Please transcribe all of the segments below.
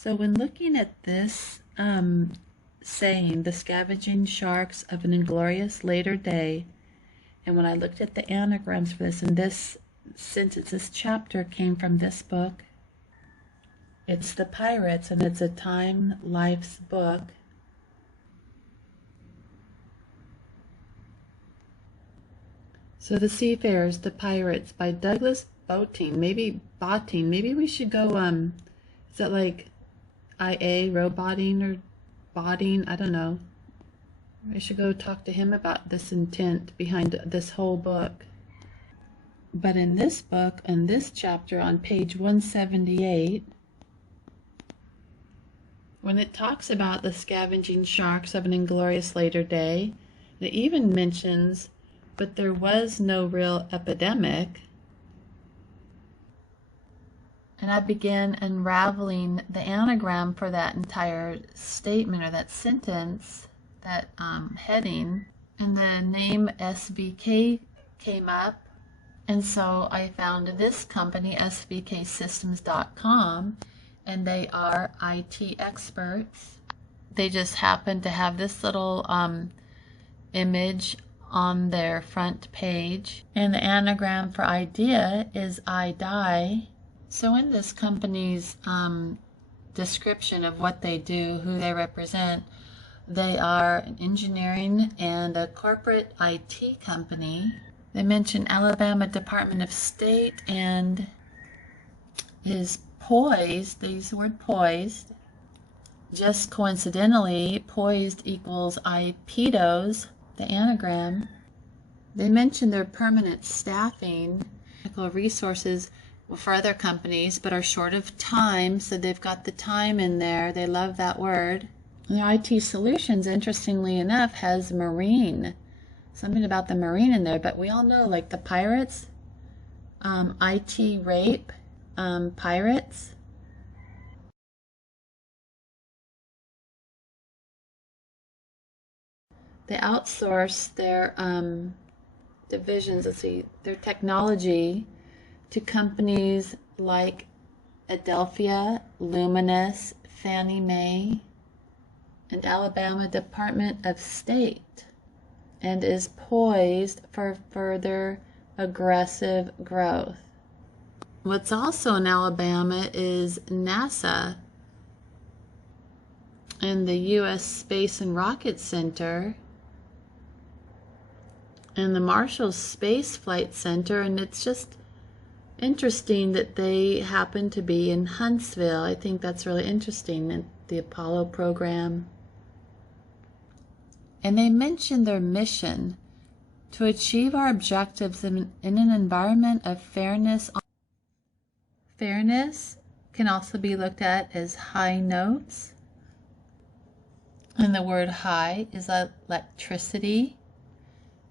So when looking at this saying, the scavenging sharks of an inglorious later day, and when I looked at the anagrams for this, and this sentence, this chapter came from this book. It's the Pirates, and it's a Time Life's book. So the Seafarers, the Pirates by Douglas Boating, maybe Botting. Maybe we should go, is that like IA, roboting or botting? I don't know. I should go talk to him about this intent behind this whole book. But in this book, in this chapter on page 178, when it talks about the scavenging sharks of an inglorious later day, it even mentions, but there was no real epidemic. And I began unraveling the anagram for that entire statement or that sentence, that heading, and the name SBK came up. And so I found this company, svksystems.com, and they are IT experts. They just happen to have this little image on their front page. And the anagram for idea is I die. So in this company's description of what they do, who they represent, they are an engineering and a corporate IT company. They mention Alabama Department of State and is poised. They use the word poised. Just coincidentally, poised equals IPEDOS, the anagram. They mention their permanent staffing, technical resources for other companies, but are short of time, so they've got the time in there. They love that word. And their IT solutions, interestingly enough, has marine. Something about the marine in there, but we all know, like the pirates, IT rape, pirates. They outsource their divisions, let's see, their technology to companies like Adelphia, Luminous, Fannie Mae, and Alabama Department of State, and is poised for further aggressive growth. What's also in Alabama is NASA and the U.S. Space and Rocket Center and the Marshall Space Flight Center, and it's just interesting that they happen to be in Huntsville. I think that's really interesting, and the Apollo program. And they mention their mission to achieve our objectives in an environment of fairness. Fairness can also be looked at as high notes. And the word high is electricity.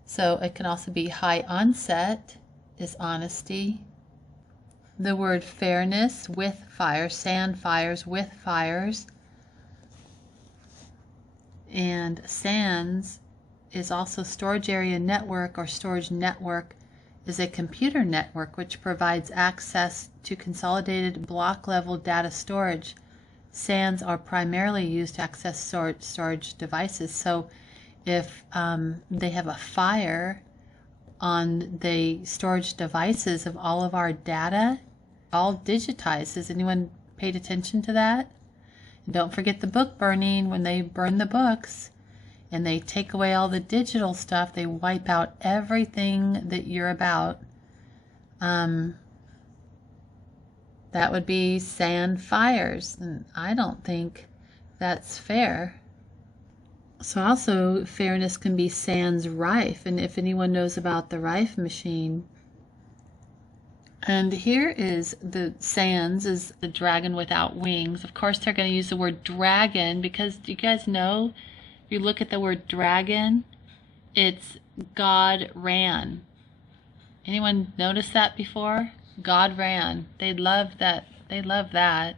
So it can also be high onset is honesty. The word fairness with fire, sand fires with fires. And SANS is also storage area network, or storage network is a computer network which provides access to consolidated block level data storage. SANs are primarily used to access storage devices. So if they have a fire on the storage devices of all of our data, all digitized. Has anyone paid attention to that? And don't forget the book burning. When they burn the books and they take away all the digital stuff, they wipe out everything that you're about. That would be sand fires, and I don't think that's fair. So also fairness can be sans rife, and if anyone knows about the rife machine. And here is the sans is the dragon without wings. Of course they're going to use the word dragon because, do you guys know, if you look at the word dragon, it's God ran. Anyone notice that before? God ran. They love that. They love that.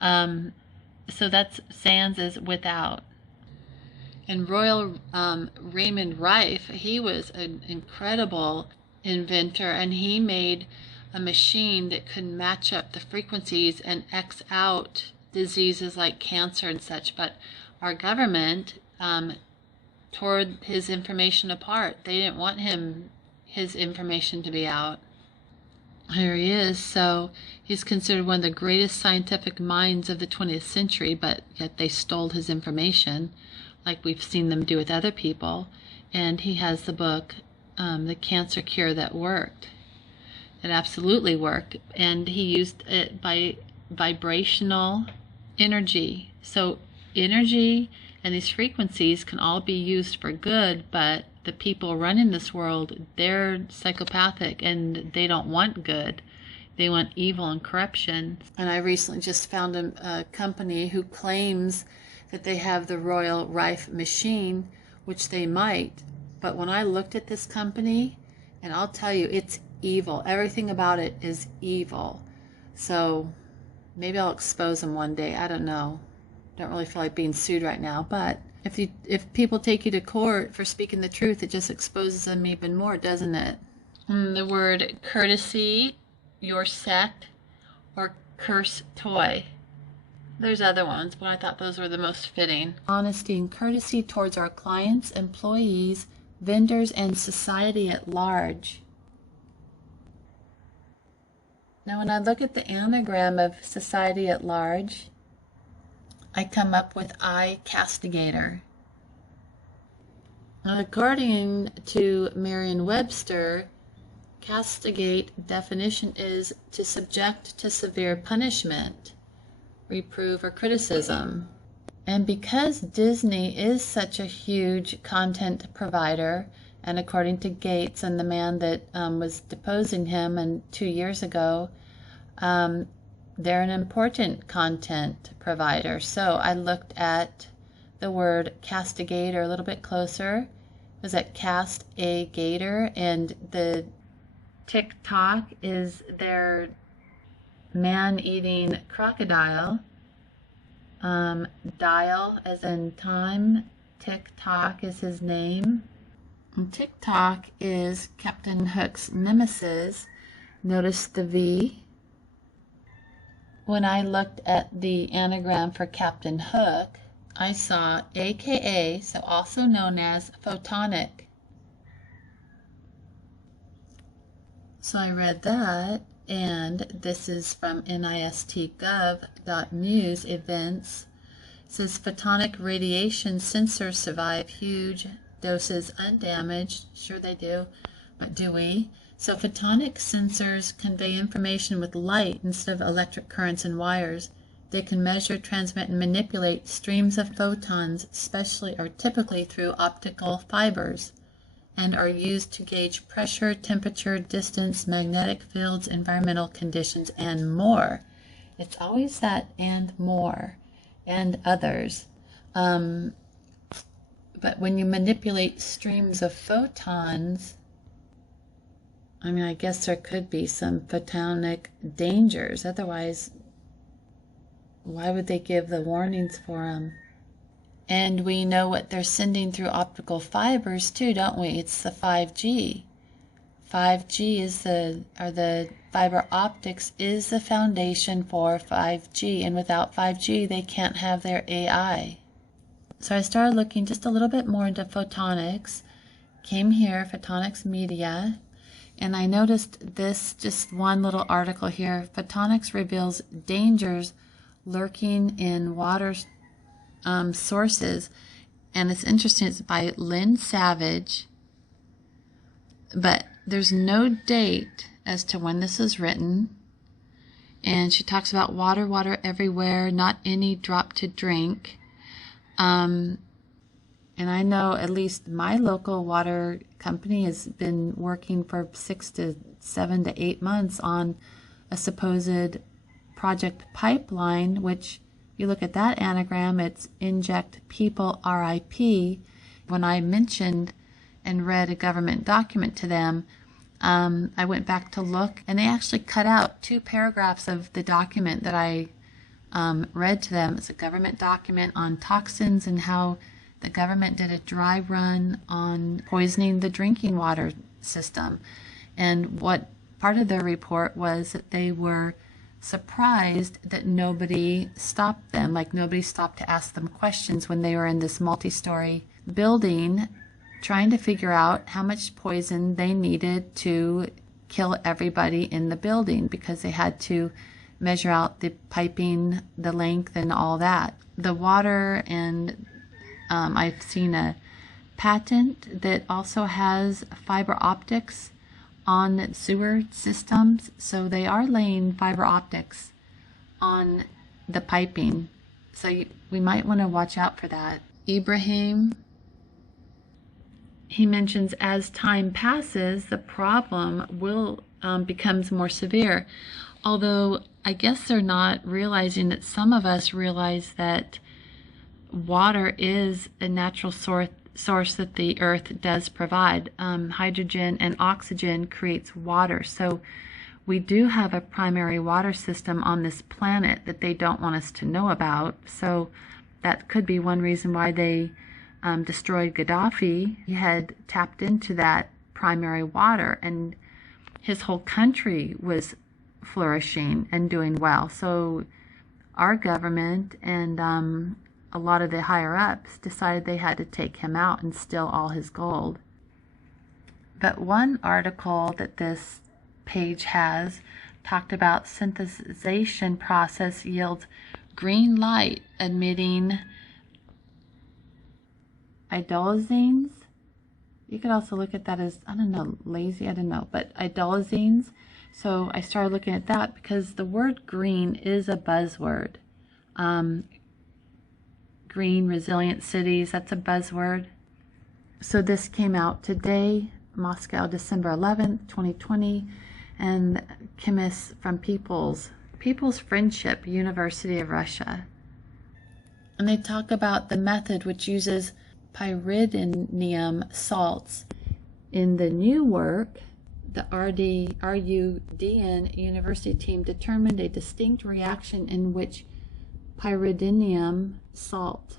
So that's sans is without. And Royal Raymond Rife, he was an incredible inventor, and he made a machine that could match up the frequencies and X out diseases like cancer and such, but our government tore his information apart. They didn't want his information to be out. Here he is. So he's considered one of the greatest scientific minds of the 20th century, but yet they stole his information, like we've seen them do with other people. And he has the book, The Cancer Cure That Worked. It absolutely worked, and he used it by vibrational energy. So energy and these frequencies can all be used for good, but the people running this world, they're psychopathic and they don't want good. They want evil and corruption. And I recently just found a company who claims that they have the Royal Rife machine, which they might. But when I looked at this company, and I'll tell you, it's evil. Everything about it is evil. So maybe I'll expose them one day. I don't know. Don't really feel like being sued right now, but if people take you to court for speaking the truth, it just exposes them even more, doesn't it? The word courtesy, your sect, or curse toy. There's other ones, but I thought those were the most fitting. Honesty and courtesy towards our clients, employees, vendors, and society at large. Now, when I look at the anagram of society at large, I come up with I, castigator. Now, according to Merriam-Webster, castigate definition is to subject to severe punishment, reprove, or criticism. And because Disney is such a huge content provider, and according to Gates and the man that was deposing him 2 years ago, they're an important content provider. So I looked at the word castigator a little bit closer. It was at cast a gator, and the TikTok is their man-eating crocodile. Dial as in time. TikTok is his name. And TikTok is Captain Hook's nemesis. Notice the V. When I looked at the anagram for Captain Hook, I saw AKA, so also known as photonic. So I read that, and this is from nistgov.news events. It says photonic radiation sensors survive huge doses undamaged. Sure they do, but do we? So photonic sensors convey information with light instead of electric currents and wires. They can measure, transmit, and manipulate streams of photons, especially or typically through optical fibers, and are used to gauge pressure, temperature, distance, magnetic fields, environmental conditions, and more. It's always that and more, and others. But when you manipulate streams of photons, I mean, I guess there could be some photonic dangers. Otherwise, why would they give the warnings for them? And we know what they're sending through optical fibers too, don't we? It's the 5G. 5G is the fiber optics is the foundation for 5G, and without 5G they can't have their AI. So I started looking just a little bit more into photonics, came here, Photonics Media, and I noticed this, just one little article here. Photonics reveals dangers lurking in water sources, and it's interesting. It's by Lynn Savage, but there's no date as to when this is written. And she talks about water everywhere, not any drop to drink. And I know at least my local water company has been working for 6 to 7 to 8 months on a supposed project pipeline, which you look at that anagram, it's inject people RIP. When I mentioned and read a government document to them, I went back to look, and they actually cut out 2 paragraphs of the document that I read to them. It's a government document on toxins and how the government did a dry run on poisoning the drinking water system. And what part of their report was that they were surprised that nobody stopped them, like nobody stopped to ask them questions when they were in this multi-story building trying to figure out how much poison they needed to kill everybody in the building, because they had to measure out the piping, the length, and all that. The water, and I've seen a patent that also has fiber optics on sewer systems, so they are laying fiber optics on the piping, so we might want to watch out for that. Ibrahim, he mentions as time passes, the problem will becomes more severe, although I guess they're not realizing that some of us realize that water is a natural source that the earth does provide. Hydrogen and oxygen creates water, so we do have a primary water system on this planet that they don't want us to know about. So that could be one reason why they destroyed Gaddafi. He had tapped into that primary water, and his whole country was flourishing and doing well. So our government and a lot of the higher ups decided they had to take him out and steal all his gold. But one article that this page has talked about synthesization process yields green light emitting idolazines. You could also look at that as, I don't know, lazy, I don't know, but idolazines. So I started looking at that because the word green is a buzzword. Green, resilient cities, that's a buzzword. So this came out today, Moscow, December 11th, 2020, and chemists from People's Friendship University of Russia. And they talk about the method which uses pyridinium salts. In the new work, the RUDN University team determined a distinct reaction in which pyridinium salt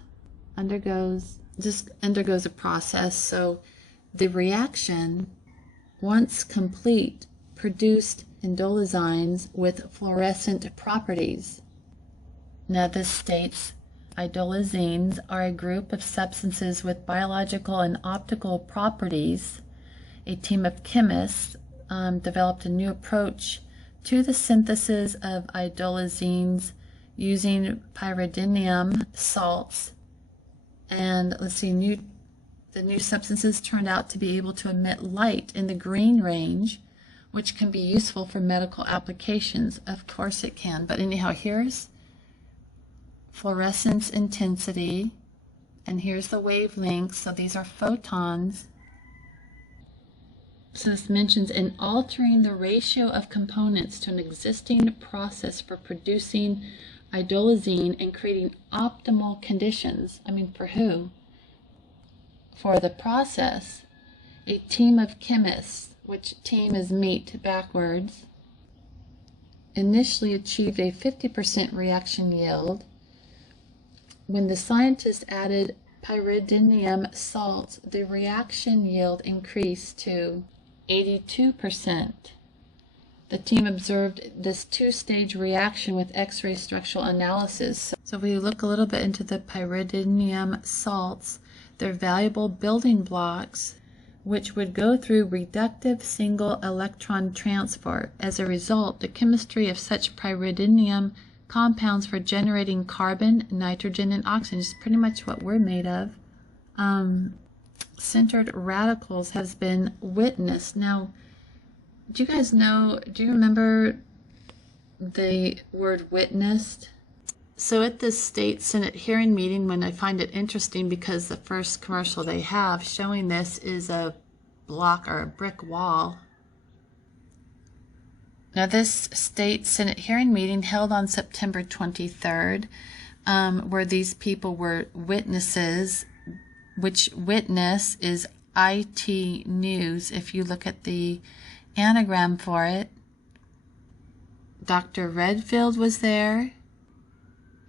undergoes a process. So the reaction, once complete, produced indolazines with fluorescent properties. Now this states idolazines are a group of substances with biological and optical properties. A team of chemists developed a new approach to the synthesis of idolazines using pyridinium salts. And let's see, the new substances turned out to be able to emit light in the green range, which can be useful for medical applications. Of course it can, but anyhow, here's fluorescence intensity, and here's the wavelengths. So these are photons. So this mentions in altering the ratio of components to an existing process for producing idolazine and creating optimal conditions. I mean, for who? For the process. A team of chemists, which team is meat backwards, initially achieved a 50% reaction yield. When the scientists added pyridinium salts, the reaction yield increased to 82%. The team observed this two-stage reaction with X-ray structural analysis. So if we look a little bit into the pyridinium salts, they're valuable building blocks which would go through reductive single electron transport. As a result, the chemistry of such pyridinium compounds for generating carbon, nitrogen, and oxygen is pretty much what we're made of. Centered radicals has been witnessed. Now, do you guys know, do you remember the word witnessed? So at this state Senate hearing meeting, when I find it interesting because the first commercial they have showing this is a block or a brick wall. Now this state Senate hearing meeting held on September 23rd, where these people were witnesses, which witness is IT News. If you look at the anagram for it, Dr. Redfield was there,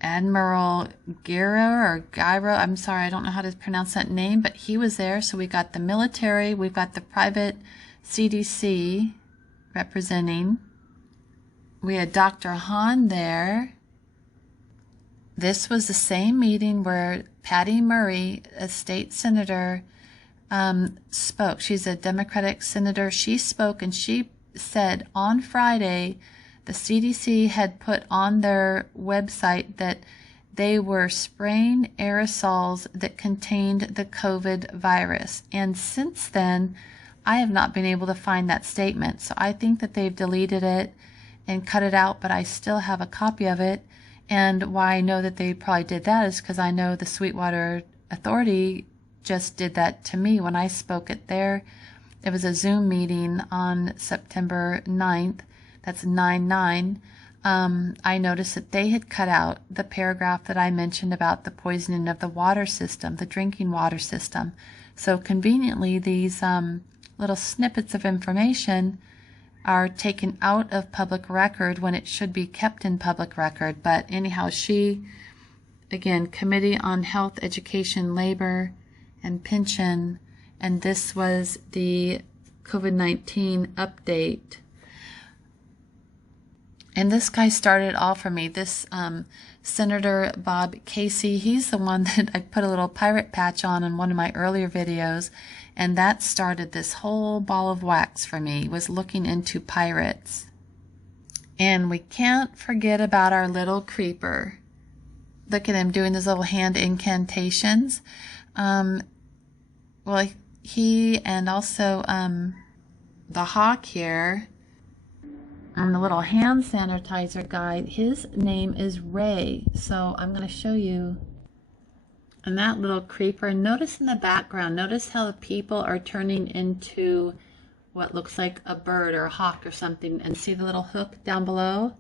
Admiral Gyro, I'm sorry, I don't know how to pronounce that name, but he was there. So we got the military, we've got the private CDC representing, We had Dr. Hahn there. This was the same meeting where Patty Murray, a state senator, spoke. She's a Democratic senator. She spoke and she said on Friday the CDC had put on their website that they were spraying aerosols that contained the COVID virus. And since then, I have not been able to find that statement. So I think that they've deleted it and cut it out, but I still have a copy of it. And why I know that they probably did that is because I know the Sweetwater Authority just did that to me when I spoke at there. It was a Zoom meeting on September 9th. That's 9/9. I noticed that they had cut out the paragraph that I mentioned about the poisoning of the water system, the drinking water system. So conveniently, these little snippets of information are taken out of public record when it should be kept in public record. But anyhow, she, again, Committee on Health, Education, Labor, and Pension, and this was the COVID-19 update. And this guy started all for me. This Senator Bob Casey, he's the one that I put a little pirate patch on in one of my earlier videos, and that started this whole ball of wax for me, was looking into pirates. And we can't forget about our little creeper. Look at him doing his little hand incantations. Well, he and also the hawk here, and the little hand sanitizer guy, his name is Ray. So I'm going to show you. And that little creeper, notice in the background, notice how the people are turning into what looks like a bird or a hawk or something. And see the little hook down below?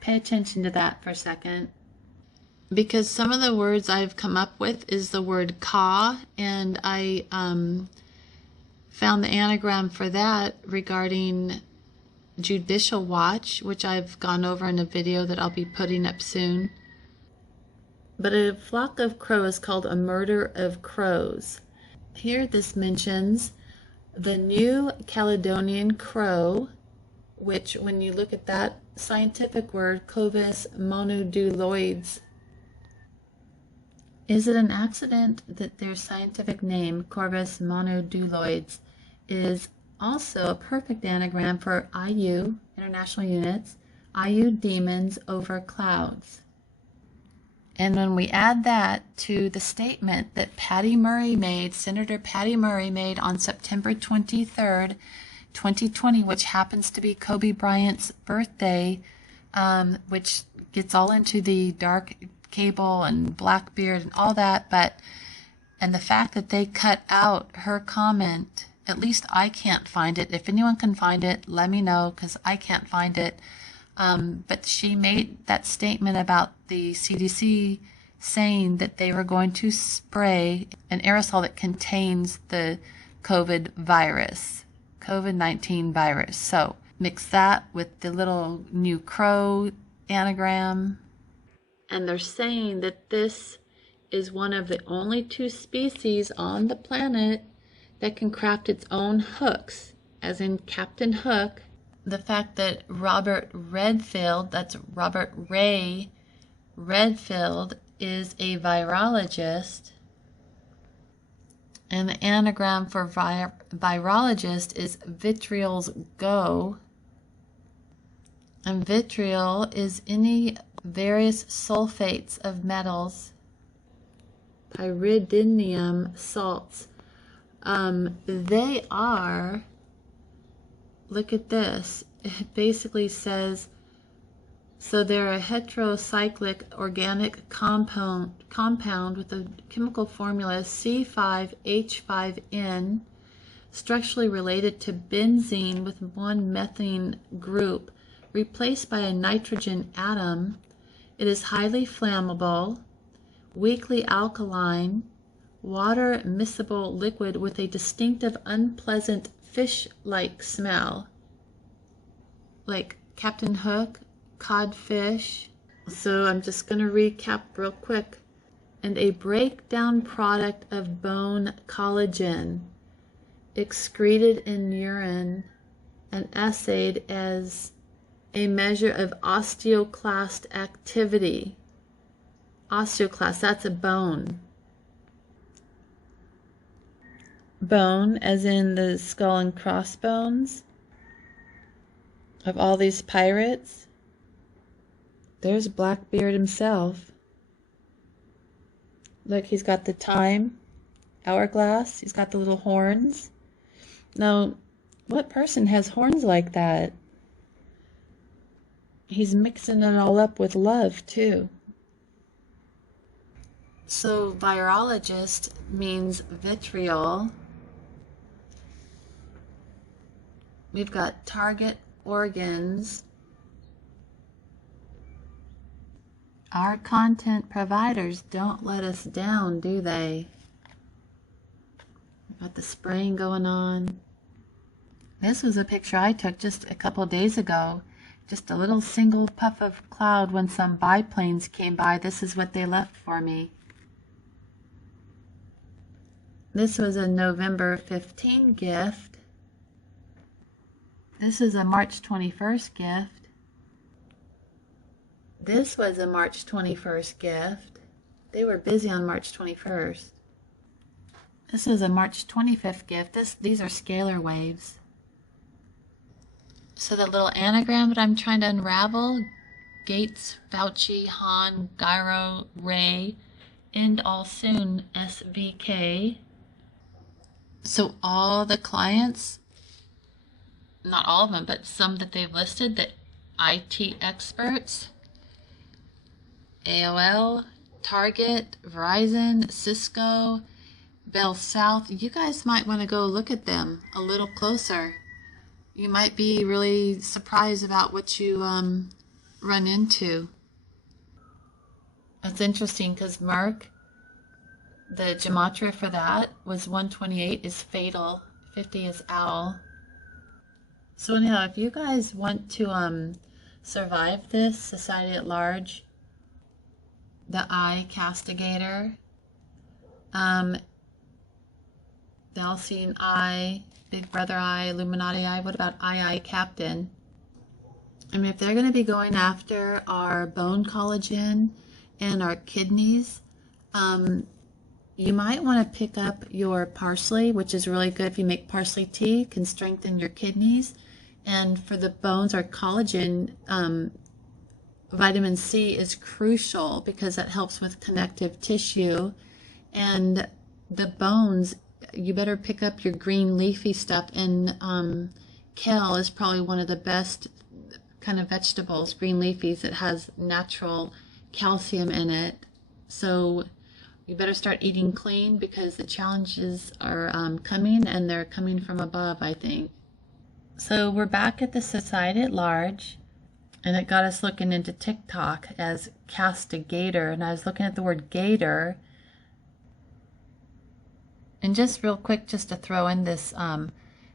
Pay attention to that for a second. Because some of the words I've come up with is the word caw, and I found the anagram for that regarding Judicial Watch, which I've gone over in a video that I'll be putting up soon. But a flock of crows is called a murder of crows. Here this mentions the New Caledonian crow, which when you look at that scientific word, Corvus monoduloides. Is it an accident that their scientific name, Corvus monoduloides, is also a perfect anagram for IU, International Units, IU demons over clouds? And when we add that to the statement that Patty Murray made, Senator Patty Murray made on September 23rd, 2020, which happens to be Kobe Bryant's birthday, which gets all into the dark cable and Blackbeard and all that, and the fact that they cut out her comment, at least I can't find it. If anyone can find it, let me know, because I can't find it. But she made that statement about the CDC saying that they were going to spray an aerosol that contains the COVID virus, COVID-19 virus. So mix that with the little new crow anagram. And they're saying that this is one of the only 2 species on the planet that can craft its own hooks, as in Captain Hook. The fact that Robert Redfield, that's Robert Ray Redfield, is a virologist, and the anagram for virologist is vitriol's go, and vitriol is any various sulfates of metals, pyridinium salts. They are, look at this, it basically says, so they're a heterocyclic organic compound with a chemical formula C5H5N, structurally related to benzene with one methane group, replaced by a nitrogen atom. It is highly flammable, weakly alkaline, water miscible liquid with a distinctive unpleasant fish-like smell, like Captain Hook, codfish. So I'm just going to recap real quick. And a breakdown product of bone collagen, excreted in urine and assayed as a measure of osteoclast activity. Osteoclast, that's a bone. Bone, as in the skull and crossbones of all these pirates. There's Blackbeard himself. Look, he's got the time hourglass. He's got the little horns. Now, what person has horns like that? He's mixing it all up with love, too. So, virologist means vitriol. We've got target organs. Our content providers don't let us down, do they? We've got the spraying going on. This was a picture I took just a couple days ago. Just a little single puff of cloud when some biplanes came by. This is what they left for me. This was a November 15 gift. This is a March 21st gift. This was a March 21st gift. They were busy on March 21st. This is a March 25th gift. These are scalar waves. So the little anagram that I'm trying to unravel, Gates, Fauci, Hahn, Gyro, Ray, end all soon, SVK. So all the clients, not all of them, but some that they've listed, the IT experts, AOL, Target, Verizon, Cisco, Bell South, you guys might want to go look at them a little closer. You might be really surprised about what you run into. It's interesting because Merck, the gematria for that was 128 is fatal, 50 is owl. So anyhow, if you guys want to survive this, society at large, the eye castigator, the Alcine eye, Big Brother eye, Illuminati eye, what about eye captain? I mean, if they're going to be going after our bone collagen and our kidneys, you might want to pick up your parsley, which is really good if you make parsley tea, can strengthen your kidneys. And for the bones, our collagen, vitamin C is crucial because that helps with connective tissue. And the bones, you better pick up your green leafy stuff. And kale is probably one of the best kind of vegetables, green leafies. It has natural calcium in it. So you better start eating clean because the challenges are coming, and they're coming from above, I think. So we're back at the society at large, and it got us looking into TikTok as castigator, and I was looking at the word gator. And just real quick, just to throw in this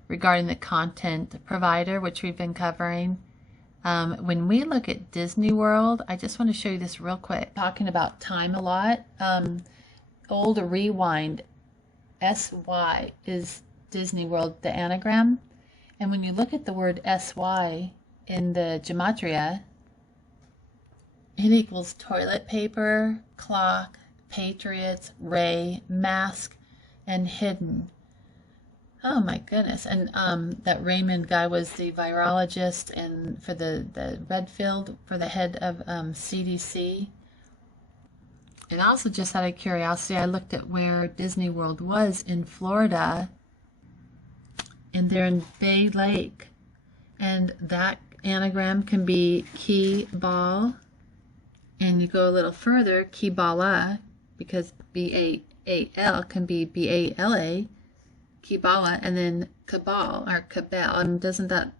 regarding the content provider, which we've been covering. When we look at Disney World, I just want to show you this real quick. Talking about time a lot. Old rewind, SY is Disney World, the anagram. And when you look at the word SY in the gematria, it equals toilet paper, clock, patriots, ray, mask, and hidden. Oh my goodness. And that Raymond guy was the virologist, and for the Redfield, for the head of CDC. And also, just out of curiosity, I looked at where Disney World was in Florida, and they're in Bay Lake. And that anagram can be key ball. And you go a little further, key balla, because B-A-A-L can be B-A-L-A. Kibala, and then cabal or cabal. Doesn't that,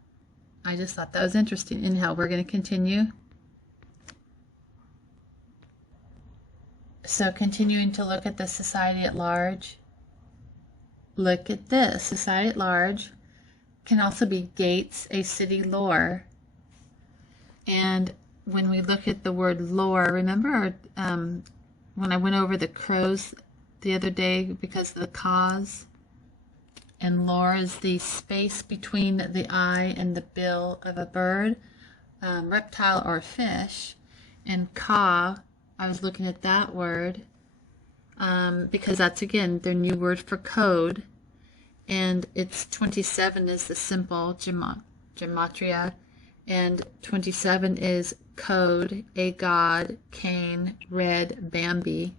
I just thought that was interesting. Anyhow, we're going to continue. So continuing to look at the society at large. Look at this. Society at large can also be Gates, a city lore. And when we look at the word lore, remember when I went over the crows the other day because of the cause? And lore is the space between the eye and the bill of a bird. reptile or fish. And ka, I was looking at that word because that's, again, their new word for code. And it's 27 is the simple gematria, and 27 is code, a god, Cain, red, Bambi,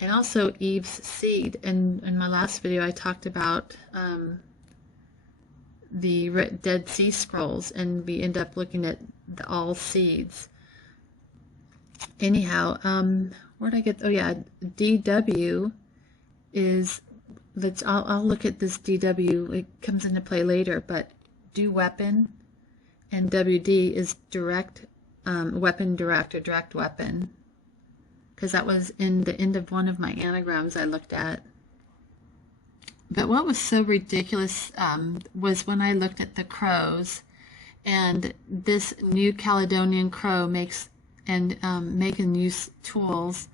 and also Eve's seed. And in my last video I talked about the Dead Sea Scrolls, and we end up looking at all seeds. Anyhow, where'd I get, oh yeah, DW is, I'll look at this DW, it comes into play later, but do weapon, and WD is direct weapon direct, or direct weapon, because that was in the end of one of my anagrams I looked at. But what was so ridiculous was when I looked at the crows, and this New Caledonian crow makes and making use tools.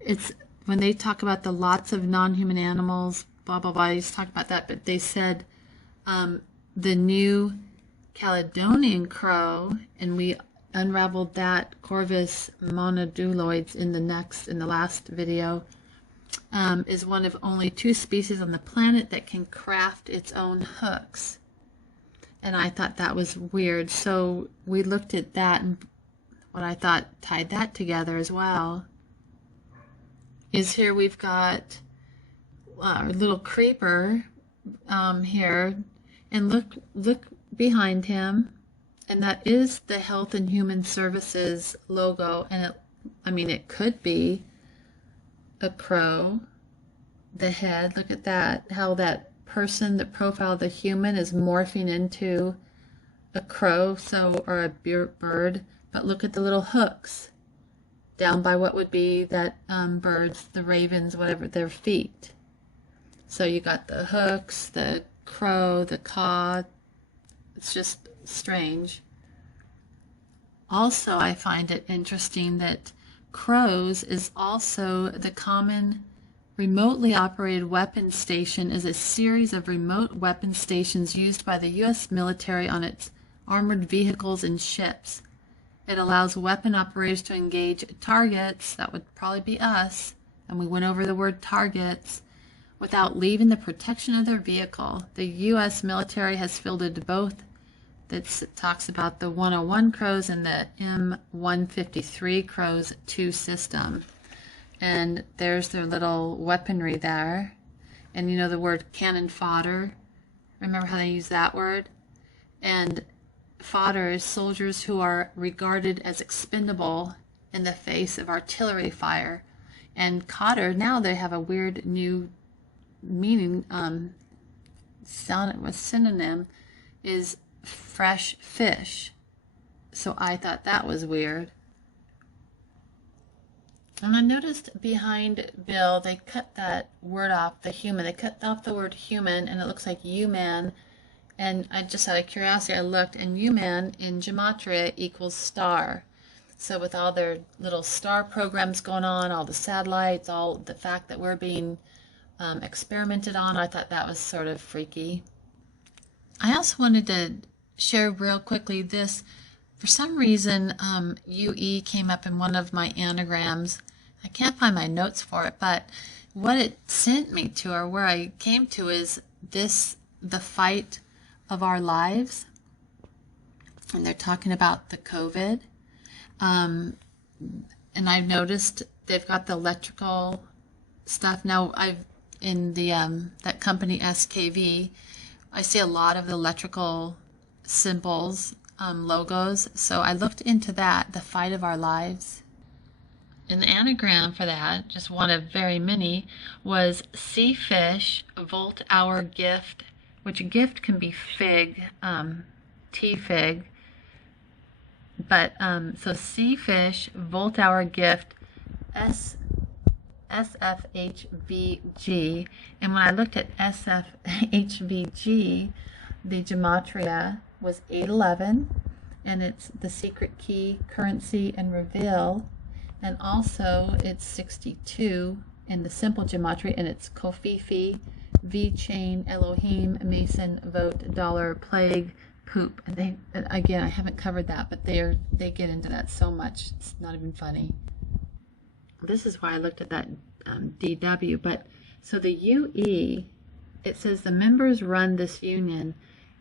It's when they talk about the lots of non-human animals, blah, blah, blah, he's talking about that, but they said the New Caledonian crow, and we unraveled that, Corvus monoduloides, in the last video, is one of only 2 species on the planet that can craft its own hooks. And I thought that was weird, so we looked at that, and what I thought tied that together as well is here we've got our little creeper here, and look behind him, and that is the Health and Human Services logo. And it could be a crow, the head, look at that, how that person, the profile of the human, is morphing into a crow, or a bird. But look at the little hooks down by what would be that birds, the ravens, whatever, their feet. So you got the hooks, the crow, the caw. It's just strange. Also, I find it interesting that crows is also the common remotely operated weapon station, is a series of remote weapon stations used by the U.S. military on its armored vehicles and ships. It allows weapon operators to engage targets, that would probably be us, and we went over the word targets, without leaving the protection of their vehicle. The U.S. military has fielded both. That talks about the 101 crows and the M153 crows 2 system. And there's their little weaponry there. And you know the word cannon fodder? Remember how they use that word? And fodder is soldiers who are regarded as expendable in the face of artillery fire. And cotter, now they have a weird new meaning, synonym is fresh fish. So I thought that was weird. And I noticed behind Bill, they cut that word off, the human. They cut off the word human, and it looks like human. And I just out of curiosity, I looked, and human in gematria equals star. So with all their little star programs going on, all the satellites, all the fact that we're being experimented on, I thought that was sort of freaky. I also wanted to share real quickly this. For some reason, UE came up in one of my anagrams. I can't find my notes for it, but what it sent me to, or where I came to, is this, the fight of our lives. And they're talking about the COVID. And I've noticed they've got the electrical stuff. Now, in the that company SKV, I see a lot of the electrical symbols, logos. So I looked into that, the fight of our lives. And the anagram for that, just one of very many, was sea fish, volt hour gift, which gift can be fig, tea fig. But so sea fish, volt hour gift, SFHVG. And when I looked at SFHVG, the gematria was 811, and it's the secret key, currency, and reveal. And also it's 62 in the simple gematria, and it's Kofifi, V chain, Elohim, Mason, vote, dollar, plague, poop. And they, again, I haven't covered that, but they get into that so much. It's not even funny. This is why I looked at that DW. But so the UE, it says the members run this union.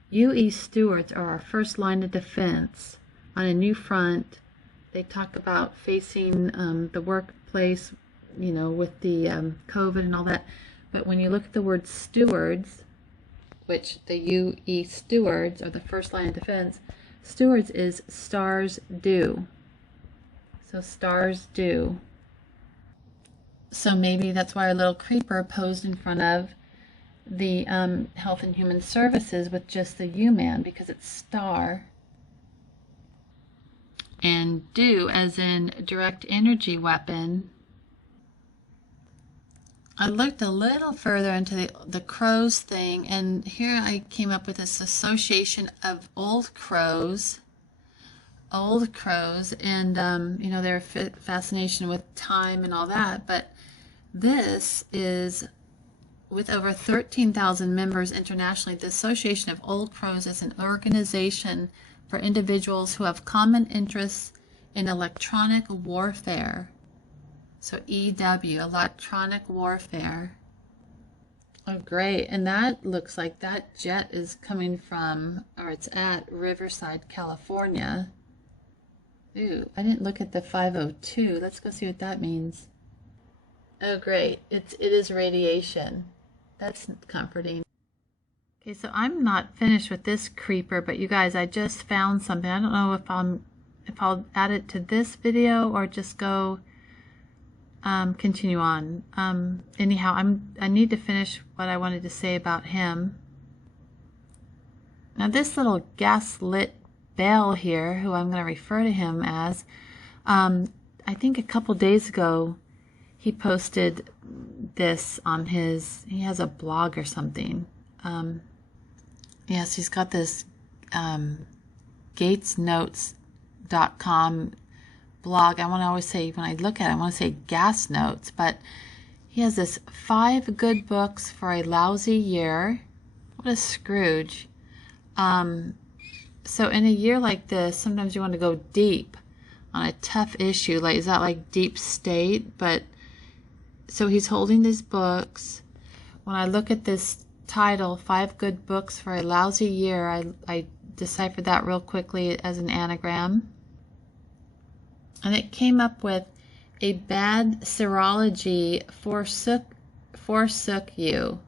UE stewards are our first line of defense on a new front. They talk about facing the workplace, you know, with the COVID and all that. But when you look at the word stewards, which the UE stewards are the first line of defense, stewards is stars do. So stars do. So maybe that's why our little creeper posed in front of the Health and Human Services with just the U-man, because it's star. And do, as in direct energy weapon. I looked a little further into the crows thing, and here I came up with this association of old crows, and you know, their fascination with time and all that. But this is, with over 13,000 members internationally, the Association of Old Crows is an organization for individuals who have common interests in electronic warfare. So EW, electronic warfare. Oh, great. And that looks like that jet is coming from, or it's at Riverside, California. Ooh, I didn't look at the 502. Let's go see what that means. Oh, great. It is radiation. That's comforting. Okay, so I'm not finished with this creeper, but you guys, I just found something. I don't know if I'll add it to this video or just go continue on. Anyhow, I need to finish what I wanted to say about him. Now this little gaslit Bell here, who I'm going to refer to him as, I think a couple days ago he posted this on his, he has a blog or something. Yes, he's got this gatesnotes.com blog. I want to always say, when I look at it, I want to say gas notes, but he has this 5 good books for a lousy year. What a Scrooge. So in a year like this, sometimes you want to go deep on a tough issue. Like, is that like deep state? But so he's holding these books. When I look at this title, 5 good books for a lousy year, I deciphered that real quickly as an anagram. And it came up with a bad serology forsook you.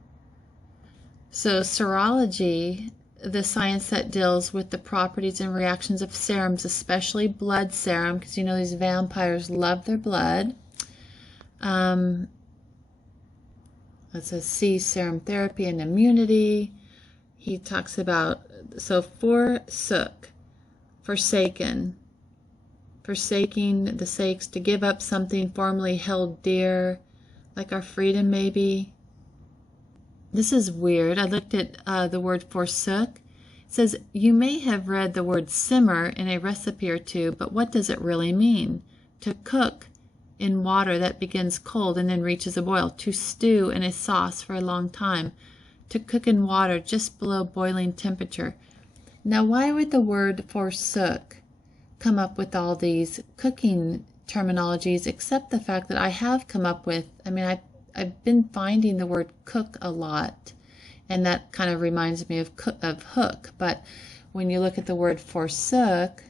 So serology, the science that deals with the properties and reactions of serums, especially blood serum, because you know these vampires love their blood. Let's see, serum therapy and immunity. He talks about, so forsaking the sakes, to give up something formerly held dear, like our freedom maybe. This is weird. I looked at the word forsook. It says, you may have read the word simmer in a recipe or two, but what does it really mean? To cook in water that begins cold and then reaches a boil. To stew in a sauce for a long time. To cook in water just below boiling temperature. Now, why would the word forsook come up with all these cooking terminologies, except the fact that I have come up with, I mean, I've been finding the word cook a lot, and that kind of reminds me of hook. But when you look at the word forsook,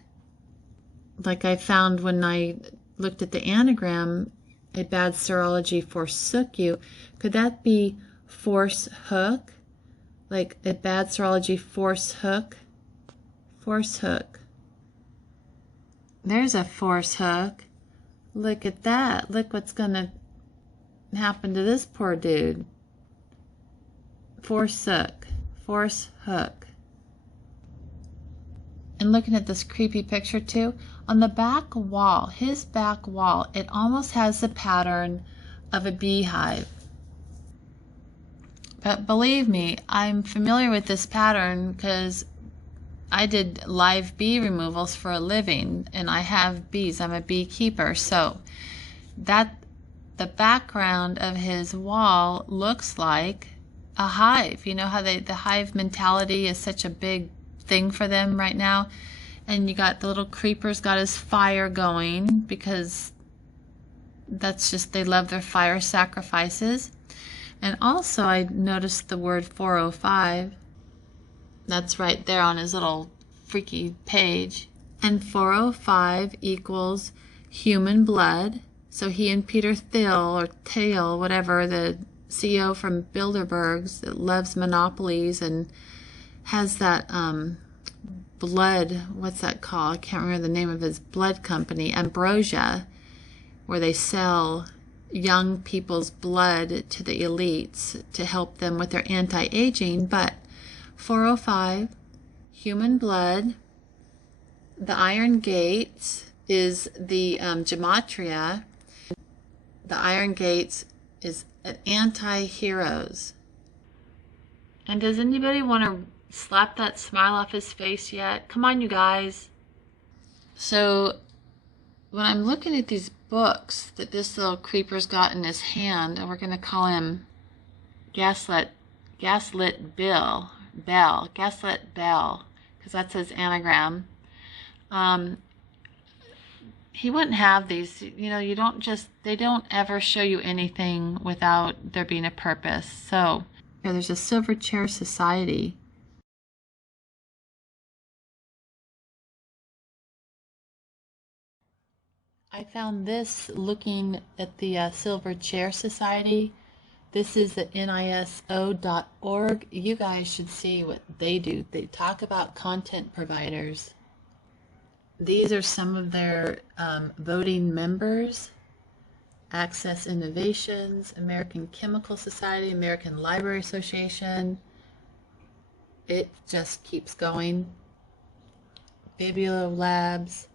like I found when I looked at the anagram, a bad serology forsook you, could that be force hook? Like a bad serology force hook? Force hook. There's a force hook. Look at that. Look what's going to happen to this poor dude. Forsook. Force hook. And looking at this creepy picture too, on the back wall, his back wall, it almost has the pattern of a beehive. But believe me, I'm familiar with this pattern because I did live bee removals for a living, and I have bees. I'm a beekeeper, so that the background of his wall looks like a hive. You know how the hive mentality is such a big thing for them right now. And you got the little creeper's got his fire going because that's just, they love their fire sacrifices. And also I noticed the word 405. That's right there on his little freaky page. And 405 equals human blood. So he and Peter Thiel, or Thiel, whatever, the CEO from Bilderberg's that loves monopolies and has that blood, what's that called? I can't remember the name of his blood company, Ambrosia, where they sell young people's blood to the elites to help them with their anti-aging. But 405, human blood, the Iron Gates is the gematria. The Iron Gates is an anti-heroes. And does anybody want to slap that smile off his face yet? Come on, you guys. So when I'm looking at these books that this little creeper's got in his hand, and we're going to call him Gaslit Bell, because that's his anagram. He wouldn't have these, you know, they don't ever show you anything without there being a purpose. So there's a Silver Chair Society. I found this looking at the Silver Chair Society. This is the NISO.org. You guys should see what they do. They talk about content providers. These are some of their voting members: Access Innovations, American Chemical Society, American Library Association. It just keeps going. Bibio Labs.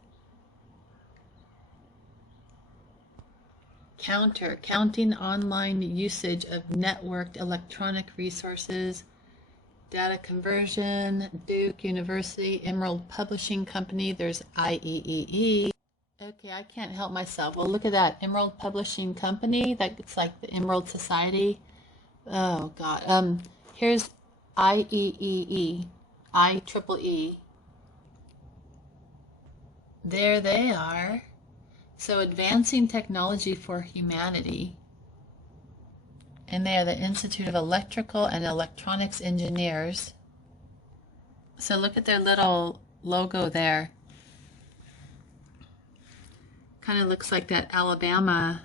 Counting online usage of networked electronic resources. Data Conversion, Duke University, Emerald Publishing Company. There's IEEE. Okay, I can't help myself. Well, look at that. Emerald Publishing Company. That's like the Emerald Society. Oh, God. Here's IEEE. IEEE. There they are. So Advancing Technology for Humanity. And they are the Institute of Electrical and Electronics Engineers. So look at their little logo there. Kind of looks like that Alabama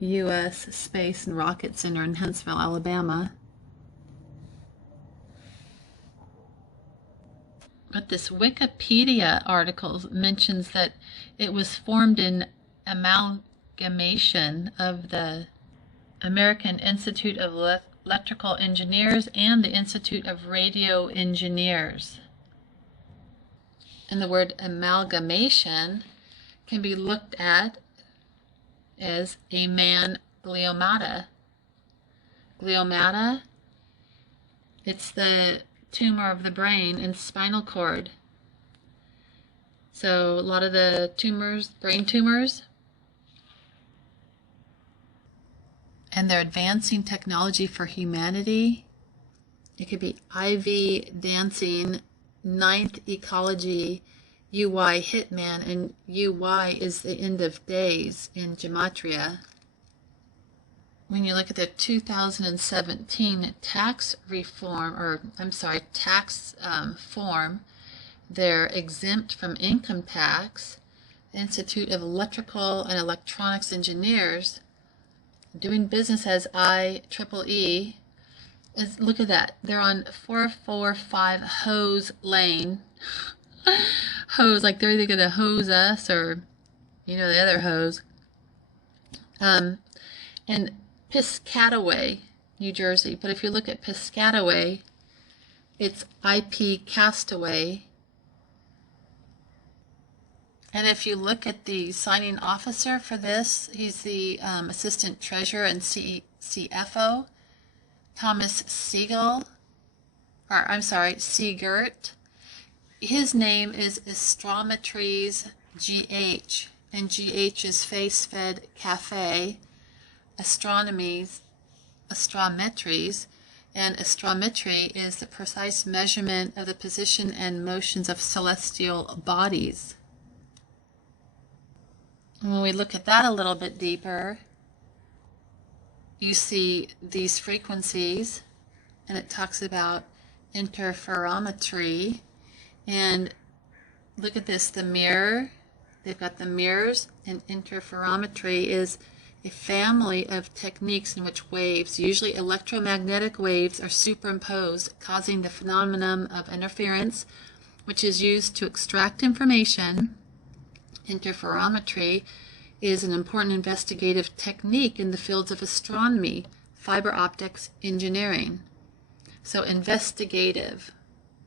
U.S. Space and Rocket Center in Huntsville, Alabama. But this Wikipedia article mentions that it was formed in amalgamation of the American Institute of Electrical Engineers and the Institute of Radio Engineers. And the word amalgamation can be looked at as a man gliomata. Gliomata, it's the tumor of the brain and spinal cord. So a lot of the tumors, brain tumors, and they're Advancing Technology for Humanity. It could be IV Dancing, Ninth Ecology, UY Hitman, and UY is the end of days in gematria. When you look at the 2017 tax form, they're exempt from income tax. The Institute of Electrical and Electronics Engineers, doing business as IEEE. Look at that. They're on 445 Hose Lane. Hose, like they're either going to hose us or, you know, the other hose. And Piscataway, New Jersey. But if you look at Piscataway, it's IP Castaway. And if you look at the signing officer for this, he's the Assistant Treasurer and CFO, Thomas Siegert. His name is Astrometries GH, and GH is Face Fed Cafe. Astrometries And astrometry is the precise measurement of the position and motions of celestial bodies. And when we look at that a little bit deeper, you see these frequencies, and it talks about interferometry. And look at this, the mirror. They've got the mirrors, and interferometry is a family of techniques in which waves, usually electromagnetic waves, are superimposed, causing the phenomenon of interference, which is used to extract information. Interferometry is an important investigative technique in the fields of astronomy, fiber optics, engineering. So investigative.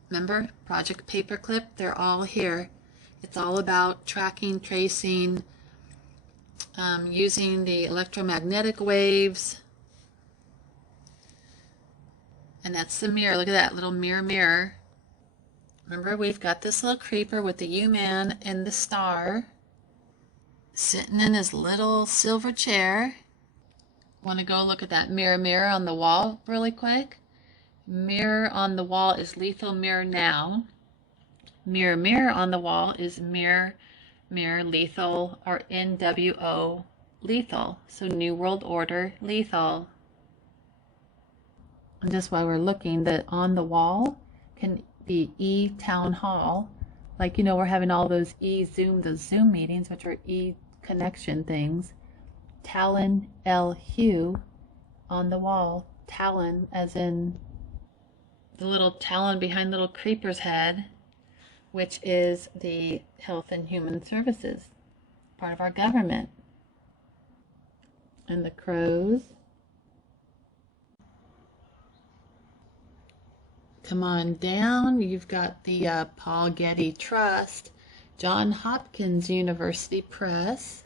Remember, Project Paperclip, they're all here. It's all about tracking, tracing, using the electromagnetic waves. And that's the mirror. Look at that little mirror. Remember, we've got this little creeper with the U-Man and the star sitting in his little silver chair. Want to go look at that mirror on the wall really quick? Mirror on the wall is lethal mirror now. Mirror on the wall is mirror lethal, or NWO lethal. So New World Order lethal. And just while we're looking, that on the wall can be E-Town Hall. Like, you know, we're having all those those Zoom meetings, which are E-connection things. Talon L. Hugh on the wall. Talon as in the little talon behind little creeper's head, which is the Health and Human Services, part of our government. And the crows. Come on down. You've got the Paul Getty Trust, John Hopkins University Press,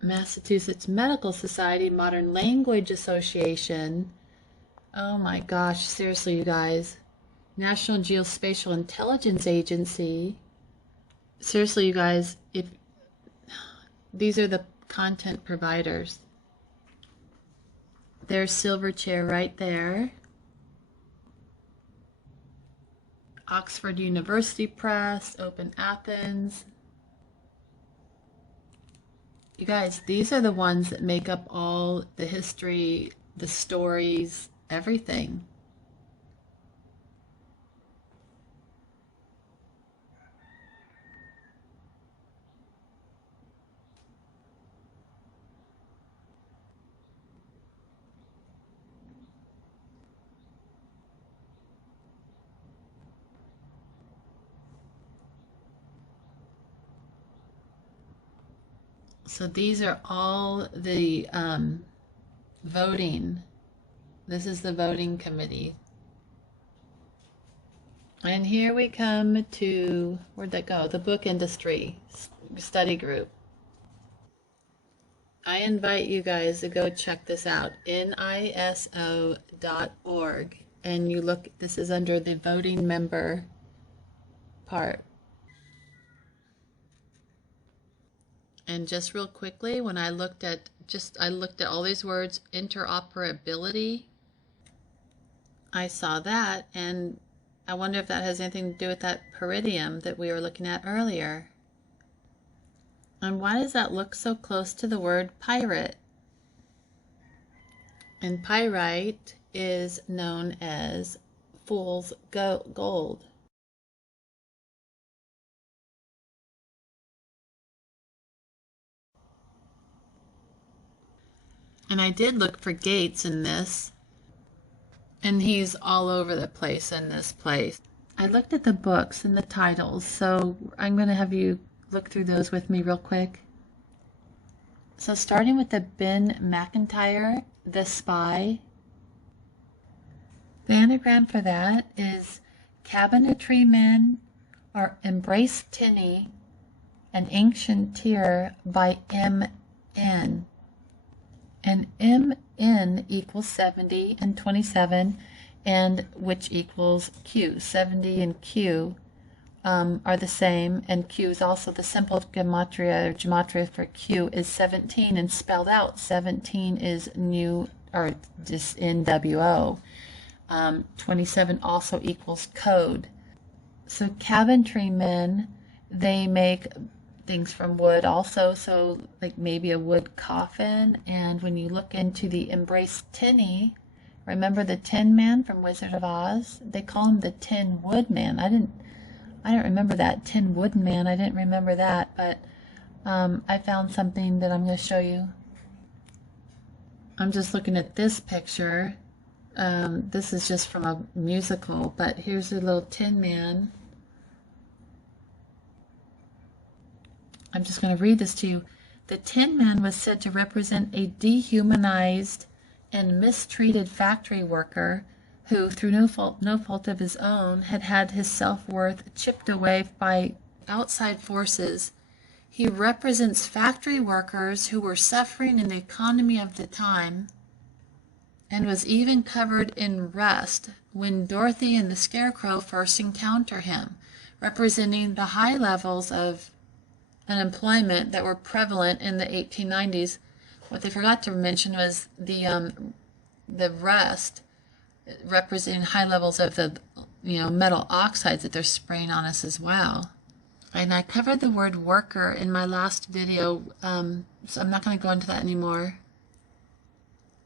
Massachusetts Medical Society, Modern Language Association. Oh my gosh, seriously, you guys. National Geospatial Intelligence Agency. Seriously, you guys, if these are the content providers. There's Silverchair right there. Oxford University Press, Open Athens. You guys, these are the ones that make up all the history, the stories, everything. So these are all the voting. This is the voting committee. And here we come to, where'd that go? The book industry study group. I invite you guys to go check this out, niso.org. And you look, this is under the voting member part. And just real quickly, when I looked at all these words, interoperability, I saw that, and I wonder if that has anything to do with that peridium that we were looking at earlier. And why does that look so close to the word pirate? And pyrite is known as fool's gold. And I did look for Gates in this, and he's all over the place in this place. I looked at the books and the titles, so I'm going to have you look through those with me real quick. So starting with the Ben McIntyre, The Spy. The anagram for that is Cabinetry Men are Embrace Tinny, an Ancient Tear by M.N. And M.N. equals 70 and 27, and which equals Q. 70 and Q are the same, and Q is also the simple gematria, or gematria for Q is 17, and spelled out 17 is New or just NWO. 27 also equals code. So cabinetry men, they make things from wood also, so like maybe a wood coffin. And when you look into the Embrace Tinny, remember the Tin Man from Wizard of Oz? They call him the Tin Wood Man. I didn't remember that. Tin Wood Man, I didn't remember that, but I found something that I'm going to show you. I'm just looking at this picture. This is just from a musical, but here's a little Tin Man. I'm just going to read this to you. The Tin Man was said to represent a dehumanized and mistreated factory worker who, through no fault of his own, had had his self-worth chipped away by outside forces. He represents factory workers who were suffering in the economy of the time, and was even covered in rust when Dorothy and the Scarecrow first encounter him, representing the high levels of unemployment that were prevalent in the 1890s. What they forgot to mention was the rust, representing high levels of the metal oxides that they're spraying on us as well. And I covered the word worker in my last video, so I'm not going to go into that anymore.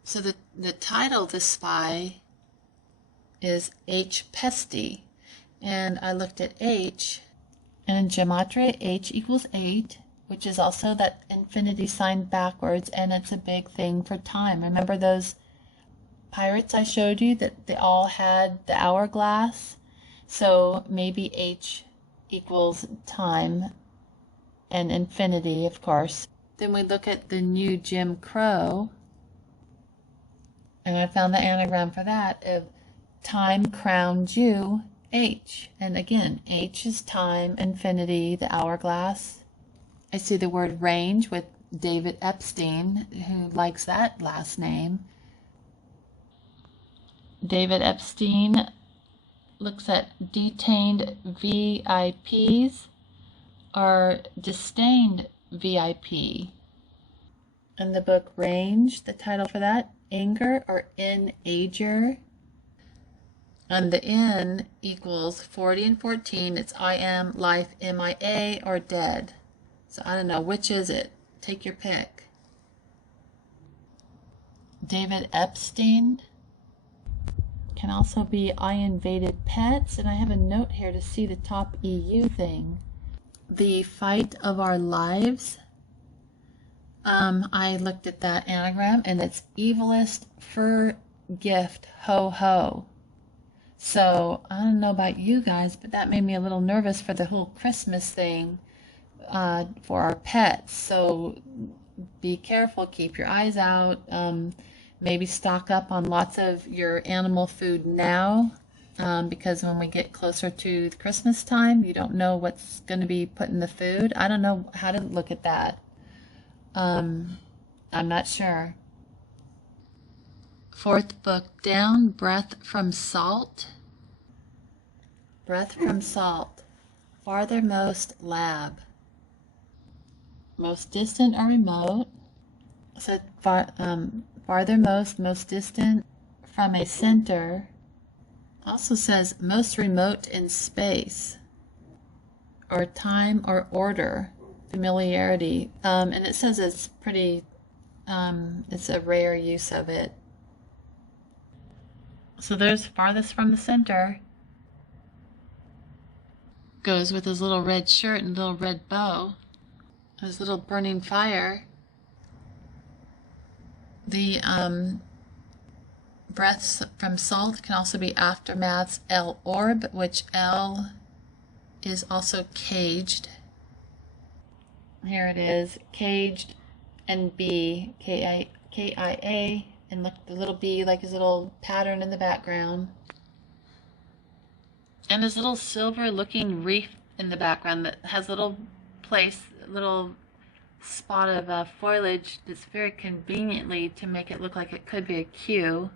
So the title of the spy is H. Pesty, and I looked at H, and in gematria H equals 8, which is also that infinity sign backwards, and it's a big thing for time. Remember those pirates I showed you that they all had the hourglass? So maybe H equals time and infinity, of course. Then we look at the new Jim Crow, and I found the anagram for that of time crowned you, H. And again, H is time, infinity, the hourglass. I see the word range with David Epstein, who likes that last name. David Epstein looks at detained VIPs or disdained VIP. In the book Range, the title for that, Anger or In-Ager. And the N equals 40 and 14. It's I am, life, MIA, or dead. So I don't know, which is it? Take your pick. David Epstein can also be I invaded pets, and I have a note here to see the top EU thing. The fight of our lives. I looked at that anagram, and it's evilest fur gift, ho ho. So I don't know about you guys, but that made me a little nervous for the whole Christmas thing for our pets. So be careful, keep your eyes out. Maybe stock up on lots of your animal food now, because when we get closer to the Christmas time, you don't know what's going to be put in the food. I don't know how to look at that. I'm not sure. Fourth book down, Breath from Salt. Breath from Salt. Farthermost lab. Most distant or remote. So farthermost, most distant from a center. Also says most remote in space, or time or order, familiarity. And it says it's pretty, it's a rare use of it. So there's farthest from the center. Goes with his little red shirt and little red bow. His little burning fire. The breaths from salt can also be aftermaths L orb, which L is also caged. Here it is, caged, and B, K-I-A, and look, the little B, like his little pattern in the background. And his little silver looking reef in the background that has a little spot of foliage that's very conveniently to make it look like it could be a Q.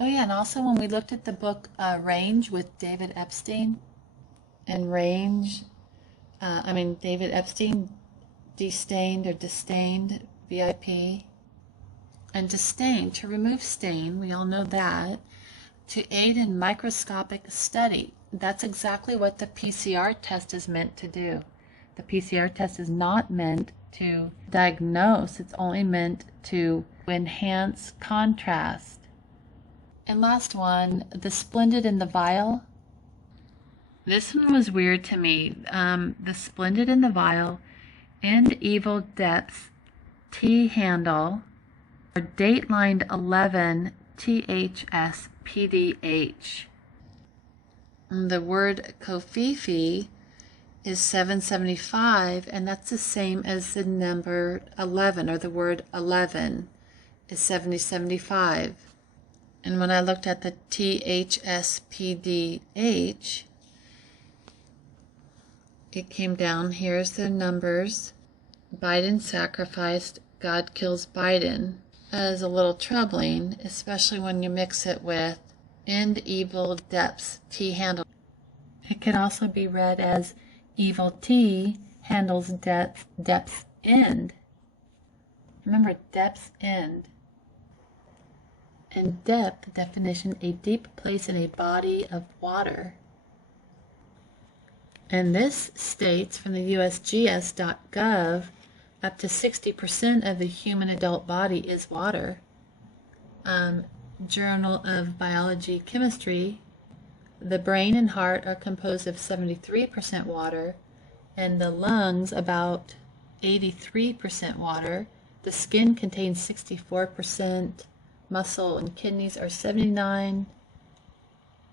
Oh yeah, and also when we looked at the book Range with David Epstein, and Range, David Epstein, disdained VIP. And to stain, to remove stain, we all know that. To aid in microscopic study. That's exactly what the PCR test is meant to do. The PCR test is not meant to diagnose, it's only meant to enhance contrast. And last one, the splendid in the vial. This one was weird to me. The splendid in the vial and evil depths T handle are datelined 11 THS PDH. The word Kofifi is 775, and that's the same as the number 11, or the word 11 is 7075. And when I looked at the THSPDH, it came down. Here's the numbers. Biden sacrificed, God kills Biden. That is a little troubling, especially when you mix it with end evil depths T handle. It can also be read as evil T handles depths end. Remember, depths end. And depth definition, a deep place in a body of water. And this states from the USGS.gov, up to 60% of the human adult body is water. Journal of Biology Chemistry, the brain and heart are composed of 73% water, and the lungs about 83% water. The skin contains 64%, muscle and kidneys are 79%,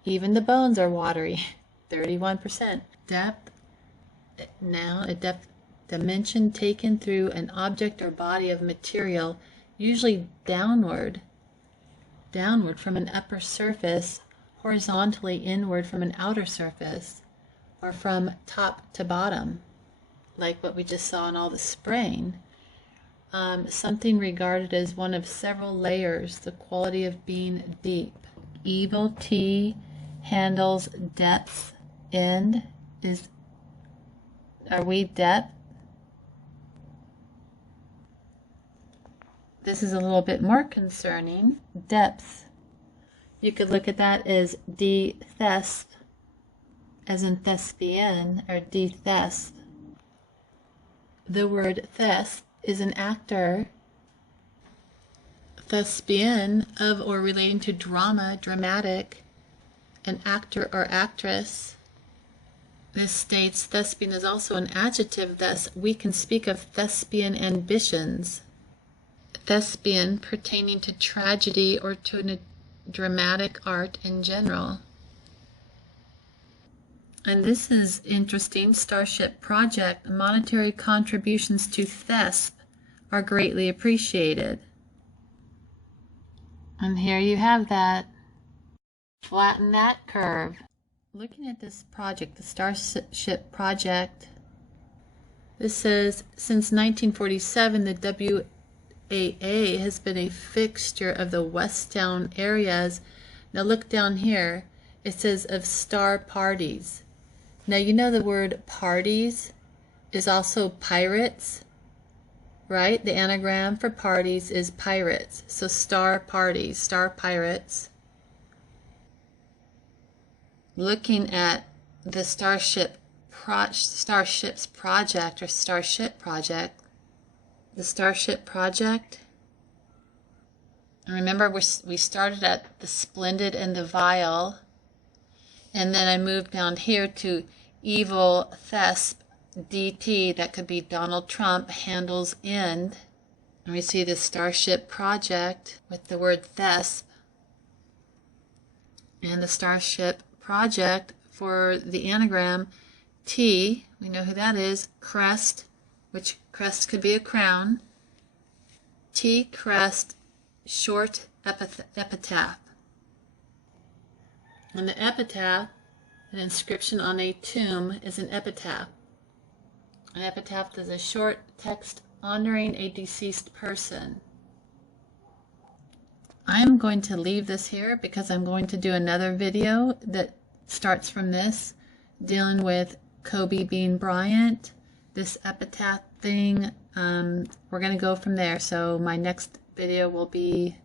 even the bones are watery, 31%. Depth, now a depth dimension taken through an object or body of material, usually downward from an upper surface, horizontally inward from an outer surface, or from top to bottom, like what we just saw in all the spraying. Something regarded as one of several layers, the quality of being deep. Evil T handles depth end. Are we depth? This is a little bit more concerning. Depth. You could look at that as D-thesp, as in thespian, or D-thesp. The word thesp is an actor, thespian, of or relating to drama, dramatic, an actor or actress. This states thespian is also an adjective, thus we can speak of thespian ambitions. Thespian pertaining to tragedy or to a dramatic art in general. And this is interesting. Starship Project, monetary contributions to THESP are greatly appreciated. And here you have that. Flatten that curve. Looking at this project, the Starship Project, this says, since 1947, the WAA has been a fixture of the West Town areas. Now look down here. It says of star parties. Now you know the word parties is also pirates, right? The anagram for parties is pirates. So star parties, star pirates. Looking at the Starship Project, or Starship Project, the Starship Project. And remember, we started at the splendid and the vile, and then I moved down here to evil thesp DT. That could be Donald Trump handles end, and we see the Starship Project with the word thesp, and the Starship Project for the anagram T. We know who that is. Crest, which crest could be a crown. T crest, short epitaph. And the epitaph, an inscription on a tomb, is an epitaph. An epitaph is a short text honoring a deceased person. I'm going to leave this here because I'm going to do another video that starts from this, dealing with Kobe Bean Bryant, this epitaph thing. We're going to go from there. So my next video will be